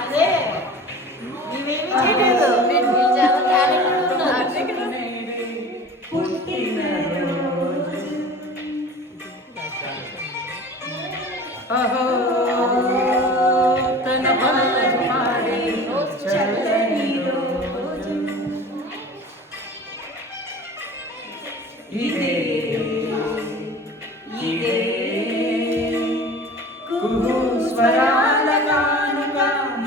అదే నీవేమి చేయలేదు. అహో తన పాడే చల్లని రోజు ఇదే ఇదే కుహు స్వరాల కానుక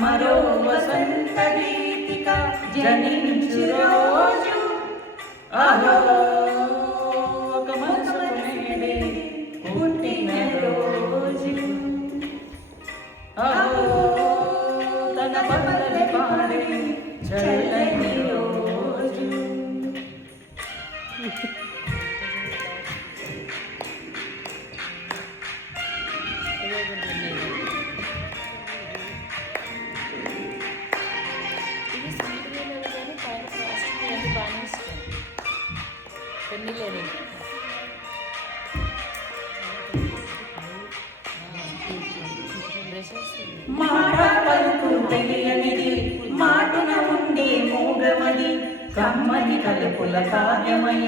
మరో వసంత గీతిక జనించు రోజు అహో ఒక మనసు నేడే పుట్టిన రోజు అహో తన పల్లవి పాడే చల్లని రోజు ఇది స్వీట్ వేయలేదు కానీ పైన ప్లాస్టిక్ అది బాగానే ఇస్తుంది పెన్ని లేదు మాట పలుకు తెలియనిది మాటున ఉండే మూగమది కమ్మని కలుపుల కావ్యమై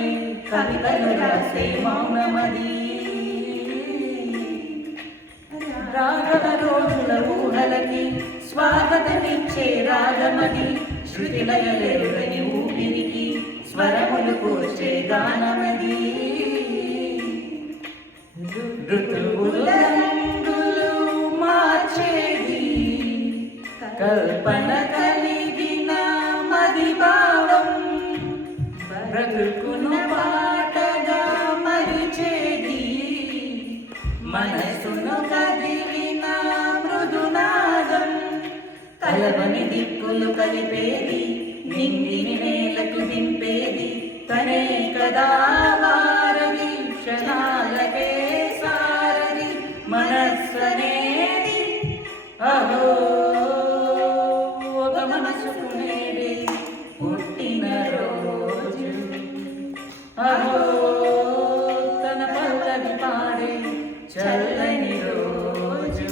కవితలు రాసే మౌనమది రాగల రోజుల ఊహలకి స్వాగతమిచ్చే రాగమది శృతిలయలెరుగని ఊపిరికి స్వరములు కూర్చే గానమది ఋతువుల రంగులు మార్చేది కల్పన కలిగిన మది భావం బ్రతుకును పాటగా మరిచేది మనసును కదిలిన మృదునాదం కలవని దిక్కులు కలిపేది నింగిని నేలకు దింపేది తనే కదా వారది క్షణాలకే సారది మనస్సనేది అహో ఒక మనసుకు నేడే పుట్టిన రోజు అహో తన పల్లవి పాడే చల్లని రోజు.